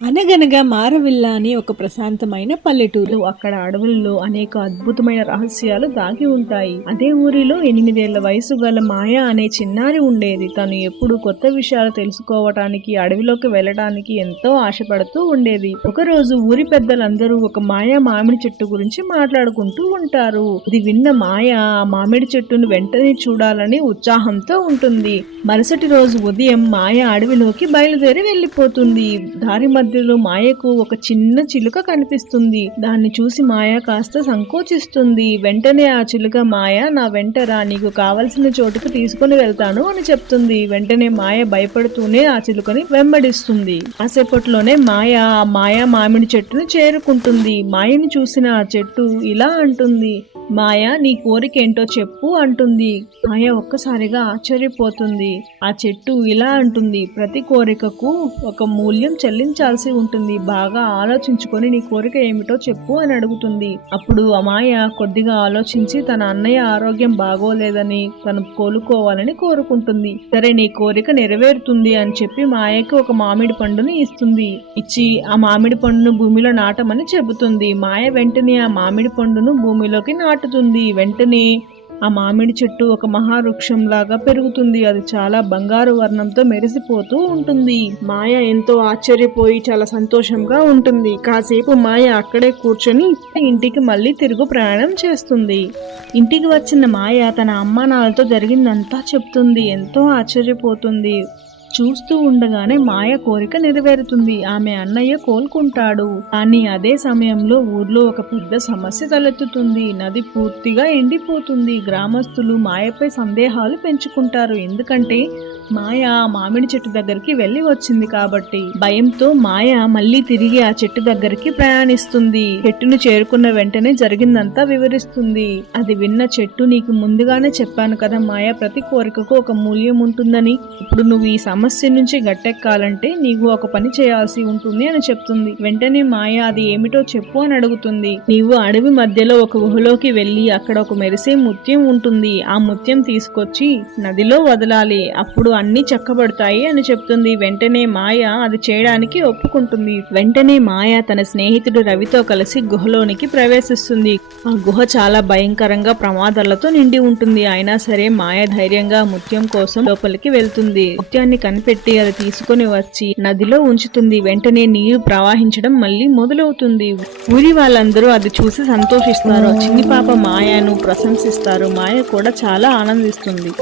అనగనగా మారవిల్ల అని ఒక ప్రశాంతమైన పల్లెటూరు. అక్కడ అడవుల్లో అనేక అద్భుతమైన రహస్యాలు దాగి ఉంటాయి. అదే ఊరిలో 8 ఏళ్ల వయసు గల మాయ అనే చిన్నారి ఉండేది. తను ఎప్పుడు కొత్త విషయాలు తెలుసుకోవటానికి అడవిలోకి వెళ్ళడానికి ఎంతో ఆశపడుతూ ఉండేది. ఒకరోజు ఊరి పెద్దలందరూ ఒక మామిడి చెట్టు గురించి మాట్లాడుకుంటూ ఉంటారు. ఇది విన్న మాయ ఆ మామిడి చెట్టును వెంటనే చూడాలని ఉత్సాహంతో ఉంటుంది. మరుసటి రోజు ఉదయం మాయ అడవిలోకి బయలుదేరి వెళ్ళిపోతుంది. దారి మధ్యలో మాయకు ఒక చిన్న చిలుక కనిపిస్తుంది. దాన్ని చూసి మాయ కాస్త సంకోచిస్తుంది. వెంటనే ఆ చిలుక, మాయ నా వెంటరా, నీకు కావలసిన చోటుకు తీసుకుని వెళ్తాను అని చెప్తుంది. వెంటనే మాయ భయపడుతూనే ఆ చిలుకని వెంబడిస్తుంది. కాసేపట్లోనే మాయ ఆ మామిడి చెట్టును చేరుకుంటుంది. మాయని చూసిన ఆ చెట్టు ఇలా అంటుంది, మాయ నీ కోరికేంటో చెప్పు అంటుంది. మాయ ఒక్కసారిగా ఆశ్చర్యపోతుంది. ఆ చెట్టు ఇలా అంటుంది, ప్రతి కోరికకు ఒక మూల్యం చెల్లించాల్సి ఉంటుంది. బాగా ఆలోచించుకొని నీ కోరిక ఏమిటో చెప్పు అని అడుగుతుంది. అప్పుడు ఆ మాయ కొద్దిగా ఆలోచించి తన అన్నయ్య ఆరోగ్యం బాగోలేదని తను కోలుకోవాలని కోరుకుంటుంది. సరే నీ కోరిక నెరవేరుతుంది అని చెప్పి మాయకి ఒక మామిడి పండుని ఇస్తుంది. ఇచ్చి ఆ మామిడి పండును భూమిలో నాటమని చెబుతుంది. మాయ వెంటనే ఆ మామిడి పండును భూమిలోకి నాటుతుంది. వెంటనే ఆ మామిడి చెట్టు ఒక మహావృక్షం లాగా పెరుగుతుంది. అది చాలా బంగారు వర్ణంతో మెరిసిపోతూ ఉంటుంది. మాయ ఎంతో ఆశ్చర్యపోయి చాలా సంతోషంగా ఉంటుంది. కాసేపు మాయ అక్కడే కూర్చొని ఇంటికి మళ్ళీ తిరుగు ప్రయాణం చేస్తుంది. ఇంటికి వచ్చిన మాయ తన అమ్మానాన్నలతో జరిగిందంతా చెప్తుంది. ఎంతో ఆశ్చర్యపోతుంది. చూస్తూ ఉండగానే మాయ కోరిక నెరవేరుతుంది. ఆమె అన్నయ్య కోలుకుంటాడు. కానీ అదే సమయంలో ఊర్లో ఒక పెద్ద సమస్య తలెత్తుతుంది. నది పూర్తిగా ఎండిపోతుంది. గ్రామస్తులు మాయపై సందేహాలు పెంచుకుంటారు. ఎందుకంటే మాయ ఆ మామిడి చెట్టు దగ్గరికి వెళ్లి వచ్చింది కాబట్టి. భయంతో మాయ మళ్ళీ తిరిగి ఆ చెట్టు దగ్గరికి ప్రయాణిస్తుంది. చెట్టును చేరుకున్న వెంటనే జరిగిందంతా వివరిస్తుంది. అది విన్న చెట్టు, నీకు ముందుగానే చెప్పాను కదా మాయ, ప్రతి కోరికకు ఒక మూల్యం ఉంటుందని. ఇప్పుడు నువ్వు ఈ సమస్య నుంచి గట్టెక్కాలంటే నీకు ఒక పని చేయాల్సి ఉంటుంది అని చెప్తుంది. వెంటనే మాయ అది ఏమిటో చెప్పు అని అడుగుతుంది. నీవు అడవి మధ్యలో ఒక గుహలోకి వెళ్లి అక్కడ ఒక మెరిసే ముత్యం ఉంటుంది. ఆ ముత్యం తీసుకొచ్చి నదిలో వదలాలి. అప్పుడు అన్ని చక్కబడతాయి అని చెప్తుంది. వెంటనే మాయ అది చేయడానికి ఒప్పుకుంటుంది. వెంటనే మాయ తన స్నేహితుడు రవితో కలిసి గుహలోనికి ప్రవేశిస్తుంది. ఆ గుహ చాలా భయంకరంగా ప్రమాదాలతో నిండి ఉంటుంది. అయినా సరే మాయ ధైర్యంగా ముత్యం కోసం లోపలికి వెళ్తుంది. ముత్యాన్ని కనిపెట్టి అది తీసుకుని వచ్చి నదిలో ఉంచుతుంది. వెంటనే నీరు ప్రవహించడం మళ్ళీ మొదలవుతుంది. ఊరి వాళ్ళందరూ అది చూసి సంతోషిస్తారు. చిన్ని పాప మాయను ప్రశంసిస్తారు. మాయ కూడా చాలా ఆనందిస్తుంది.